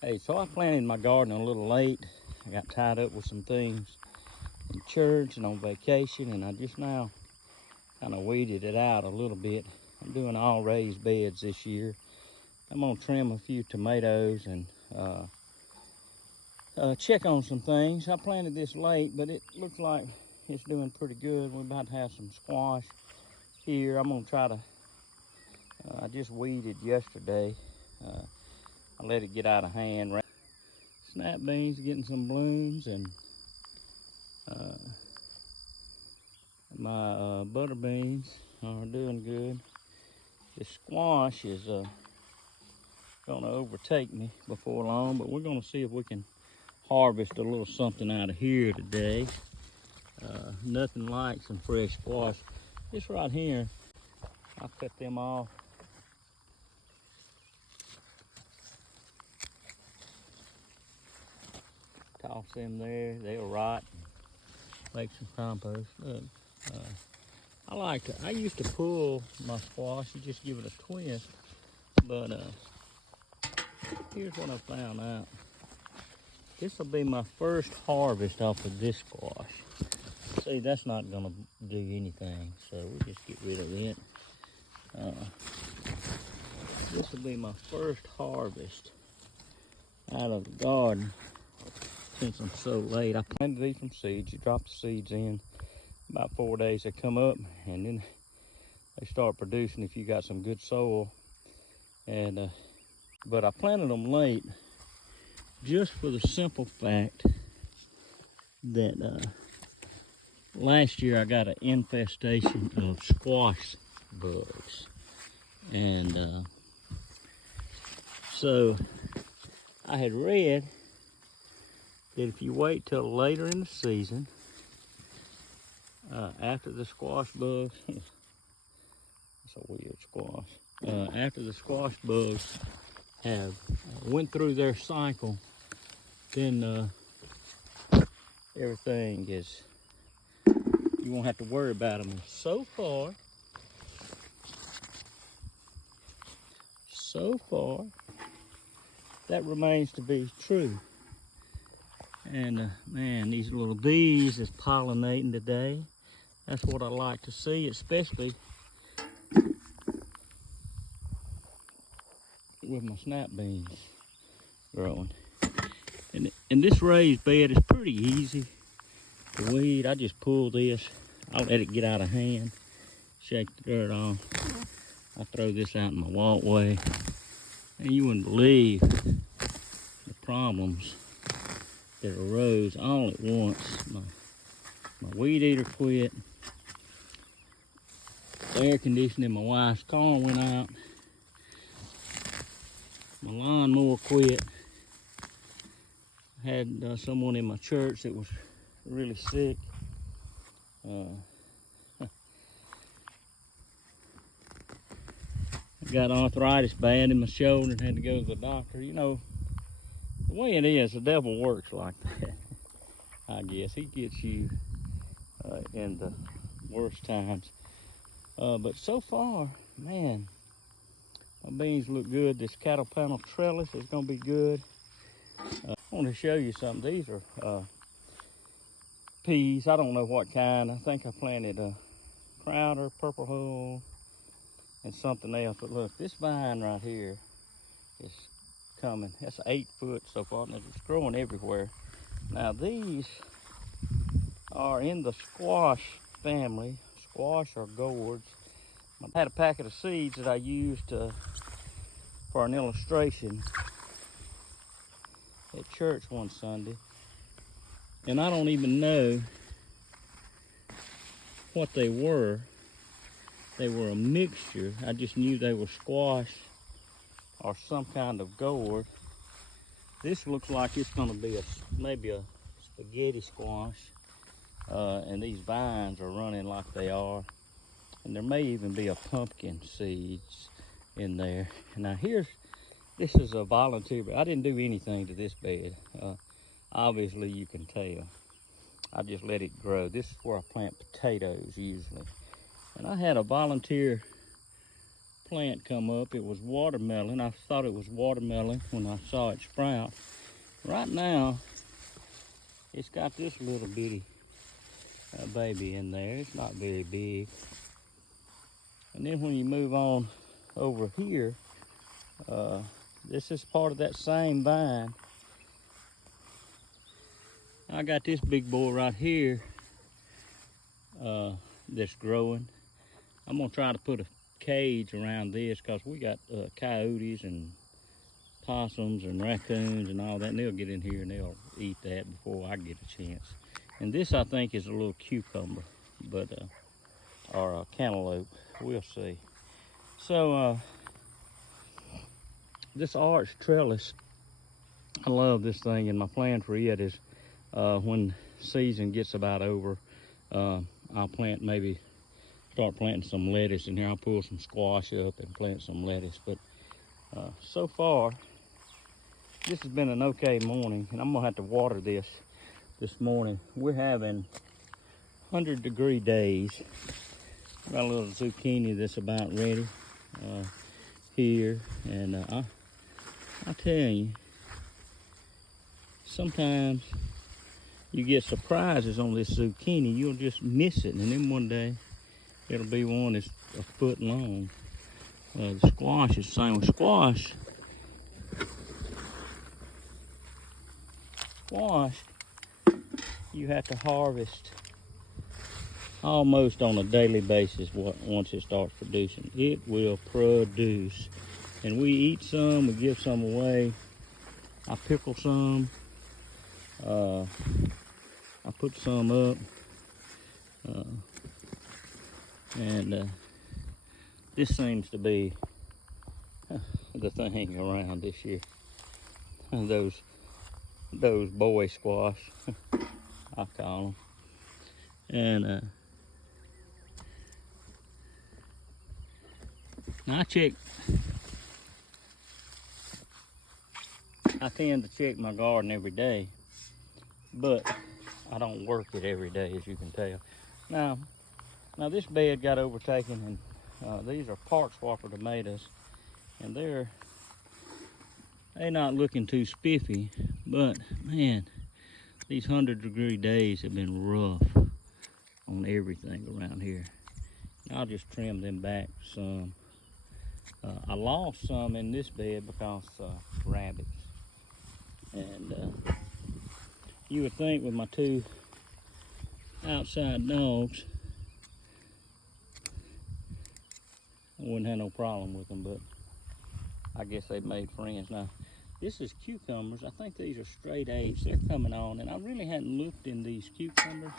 Hey, so I planted my garden a little late. I got tied up with some things in church and on vacation, and I just now kind of weeded it out a little bit. I'm doing all raised beds this year. I'm gonna trim a few tomatoes and check on some things. I planted this late, but it looks like it's doing pretty good. We're about to have some squash here. I'm gonna try to, I just weeded yesterday. I let it get out of hand. Snap beans getting some blooms, and my butter beans are doing good. The squash is gonna overtake me before long, but we're gonna see if we can harvest a little something out of here today. Nothing like some fresh squash. This right here, I'll cut them off. Toss them there, they'll rot. Make some compost. Look, I used to pull my squash, you just give it a twist, but here's what I found out. This will be my first harvest off of this squash. See, that's not gonna do anything, so we'll just get rid of it. This will be my first harvest out of the garden since I'm so late. I planted these from seeds. You drop the seeds in, about 4 days they come up, and then they start producing if you got some good soil. And but I planted them late just for the simple fact that last year I got an infestation of squash bugs, and so I had read that if you wait till later in the season, after the squash bugs, it's a weird squash, after the squash bugs have went through their cycle, then everything is, you won't have to worry about them. So far, that remains to be true. And man, these little bees is pollinating today. That's what I like to see, especially with my snap beans growing. And this raised bed is pretty easy to weed. I just pull this, I let it get out of hand, shake the dirt off. I throw this out in my walkway, and you wouldn't believe the problems that arose all at once. My weed eater quit, the air conditioning in my wife's car went out, my lawnmower quit. I had someone in my church that was really sick. I got arthritis bad in my shoulder and had to go to the doctor. You know, the way it is, the devil works like that. I guess he gets you in the worst times. But so far, man, my beans look good. This cattle panel trellis is gonna be good. I want to show you something. These are peas. I don't know what kind. I think I planted a Crowder, Purple Hull, and something else. But look, this vine right here is coming. That's 8 foot so far, and it's growing everywhere. Now these are in the squash family, squash or gourds. I had a packet of seeds that I used for an illustration at church one Sunday, and I don't even know what they were. They were a mixture. I just knew they were squash or some kind of gourd. This looks like it's going to be maybe a spaghetti squash, and these vines are running like they are, and there may even be a pumpkin seeds in there. Now this is a volunteer bed. I didn't do anything to this bed. Obviously you can tell. I just let it grow. This is where I plant potatoes usually. And I had a volunteer plant come up. It was watermelon. I thought it was watermelon when I saw it sprout. Right now, it's got this little bitty baby in there. It's not very big. And then when you move on over here, this is part of that same vine. I got this big boy right here that's growing. I'm gonna try to put a cage around this because we got coyotes and possums and raccoons and all that, and they'll get in here and they'll eat that before I get a chance. And this, I think, is a little cucumber, but or a cantaloupe. We'll see. So this arch trellis, I love this thing, and my plan for it is when season gets about over, I'll plant, maybe start planting some lettuce in here. I'll pull some squash up and plant some lettuce. But so far, this has been an okay morning, and I'm gonna have to water this morning. We're having 100-degree days. Got a little zucchini that's about ready here, and I tell you, sometimes you get surprises on this zucchini. You'll just miss it, and then one day it'll be one that's a foot long. The squash is the same with squash. Squash, you have to harvest almost on a daily basis. Once it starts producing, it will produce, and we eat some, we give some away. I pickle some. I put some up, and this seems to be the thing around this year. Those boy squash, I call them. And now I tend to check my garden every day, but I don't work it every day, as you can tell. Now this bed got overtaken, and these are Park Swapper tomatoes, and they're not looking too spiffy, but man, these 100-degree days have been rough on everything around here. I'll just trim them back some. I lost some in this bed because rabbits, and you would think with my two outside dogs, I wouldn't have no problem with them, but I guess they've made friends. Now, this is cucumbers. I think these are straight A's. They're coming on, and I really hadn't looked in these cucumbers,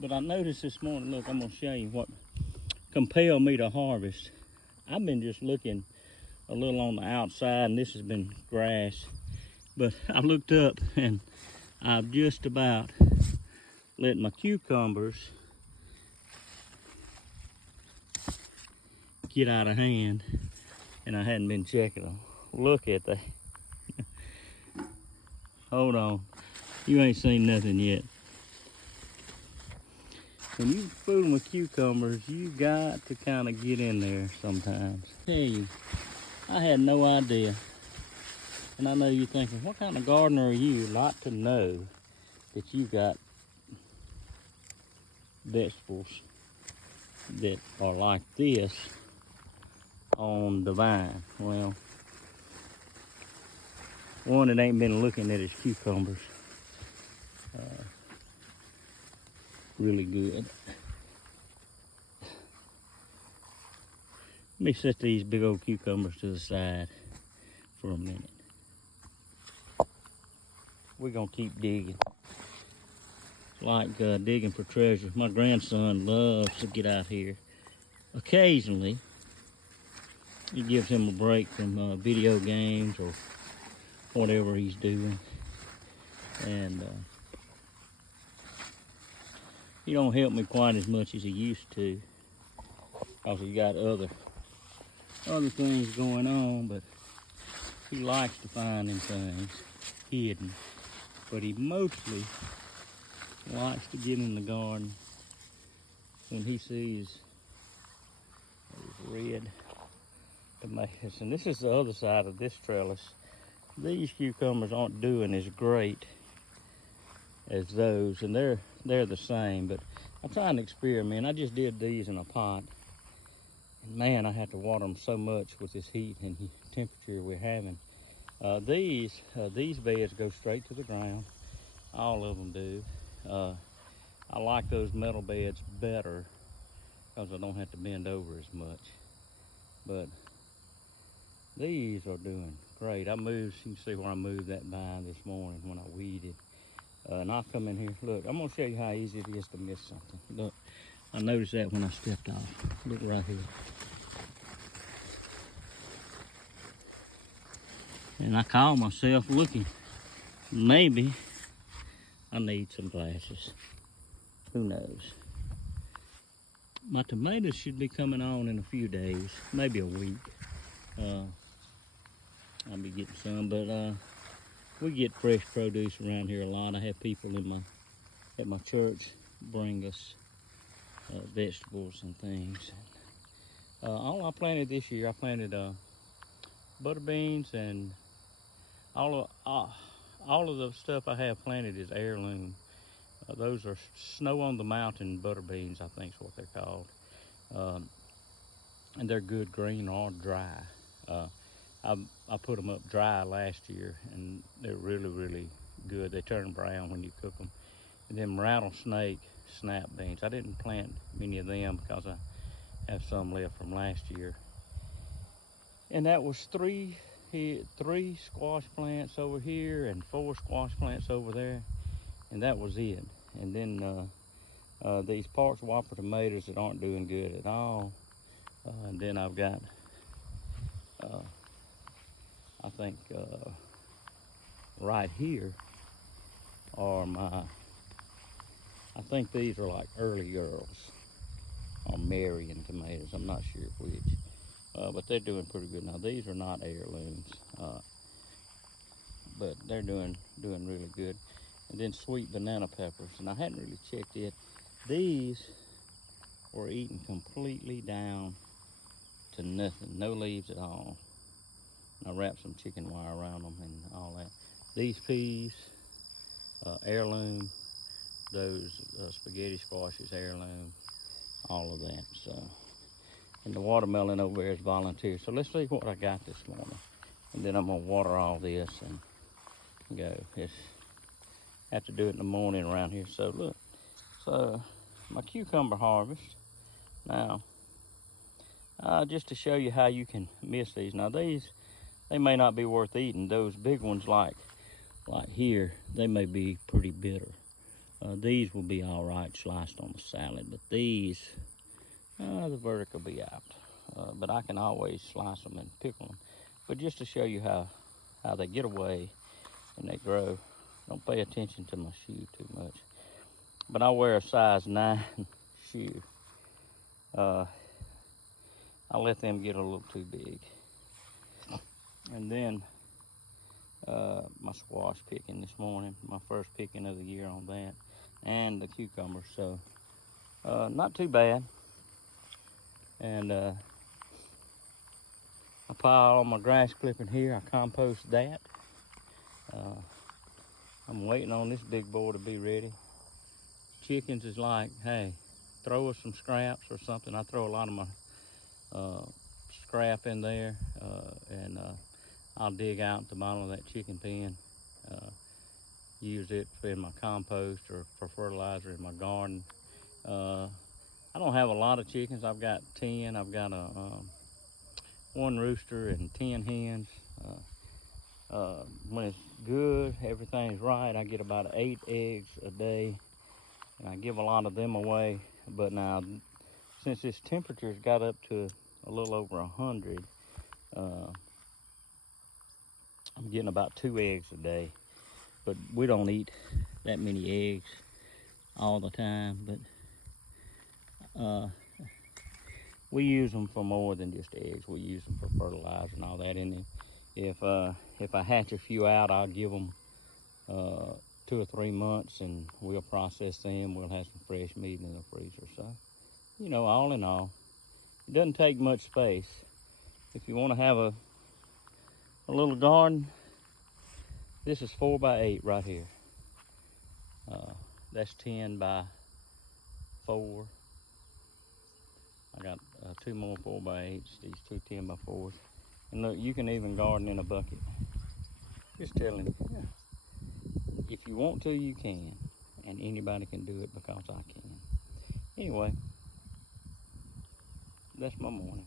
but I noticed this morning, look, I'm gonna show you what compelled me to harvest. I've been just looking a little on the outside, and this has been grass, but I looked up and I've just about let my cucumbers get out of hand, and I hadn't been checking them. Look at that. Hold on, you ain't seen nothing yet. When you fooling with cucumbers, you got to kind of get in there sometimes. Hey, I had no idea. And I know you're thinking, what kind of gardener are you? Like to know that you got vegetables that are like this on the vine. Well, one that ain't been looking at his cucumbers really good. Let me set these big old cucumbers to the side for a minute. We're gonna keep digging. It's like digging for treasure. My grandson loves to get out here. Occasionally, it gives him a break from video games or whatever he's doing. And he don't help me quite as much as he used to, because he got other things going on, but he likes to find them things hidden. But he mostly likes to get in the garden when he sees those red tomatoes. And this is the other side of this trellis. These cucumbers aren't doing as great as those, and they're the same, but I'm trying to experiment. I just did these in a pot, and man, I have to water them so much with this heat and temperature we're having. These beds go straight to the ground. All of them do. I like those metal beds better because I don't have to bend over as much. But these are doing great. You can see where I moved that vine this morning when I weeded. And I'll come in here. Look, I'm gonna show you how easy it is to miss something. Look, I noticed that when I stepped off. Look right here. And I caught myself looking. Maybe I need some glasses. Who knows? My tomatoes should be coming on in a few days, maybe a week. I'll be getting some, but we get fresh produce around here a lot. I have people at my church bring us vegetables and things. All I planted this year, I planted butter beans, and all of the stuff I have planted is heirloom. Those are snow on the mountain butter beans, I think is what they're called. And they're good green or dry. I put them up dry last year, and they're really, really good. They turn brown when you cook them. And then rattlesnake snap beans. I didn't plant many of them because I have some left from last year. And that was three squash plants over here and 4 squash plants over there, and that was it. And then these Parks Whopper tomatoes that aren't doing good at all. And then I've got I think right here are I think these are like early girls or Marion tomatoes. I'm not sure which, but they're doing pretty good. Now these are not heirlooms, but they're doing really good. And then sweet banana peppers, and I hadn't really checked it. These were eaten completely down to nothing, no leaves at all. I wrapped some chicken wire around them and all that. These peas, heirloom. Those spaghetti squashes, heirloom. All of that. So, and the watermelon over there is volunteer. So let's see what I got this morning, and then I'm gonna water all this and go. Have to do it in the morning around here. So look, so my cucumber harvest. Now, just to show you how you can miss these. Now they may not be worth eating. Those big ones like here, they may be pretty bitter. These will be all right sliced on the salad, but these, the verdict will be out. But I can always slice them and pickle them. But just to show you how they get away and they grow. Don't pay attention to my shoe too much. But I wear a size 9 shoe. I let them get a little too big. And then my squash picking this morning, my first picking of the year on that, and the cucumbers. So not too bad. And I pile all my grass clipping here. I compost that. I'm waiting on this big boy to be ready. Chickens is like, hey, throw us some scraps or something. I throw a lot of my scrap in there, and I'll dig out the bottom of that chicken pen, use it in my compost or for fertilizer in my garden. I don't have a lot of chickens. I've got 10. I've got one rooster and 10 hens. When it's good, everything's right, I get about 8 eggs a day, and I give a lot of them away. But now, since this temperature's got up to a little over 100, I'm getting about 2 eggs a day. But we don't eat that many eggs all the time, but we use them for more than just eggs. We use them for fertilizer and all that. And if I hatch a few out, I'll give them 2 or 3 months, and we'll process them. We'll have some fresh meat in the freezer. So, you know, all in all, it doesn't take much space. if you want to have a little garden, this is 4 by 8 right here. That's 10 by 4. I got 2 more 4 by 8s, these 2 10 by 4s. And look, you can even garden in a bucket. Just telling you, if you want to, you can. And anybody can do it because I can. Anyway, that's my morning.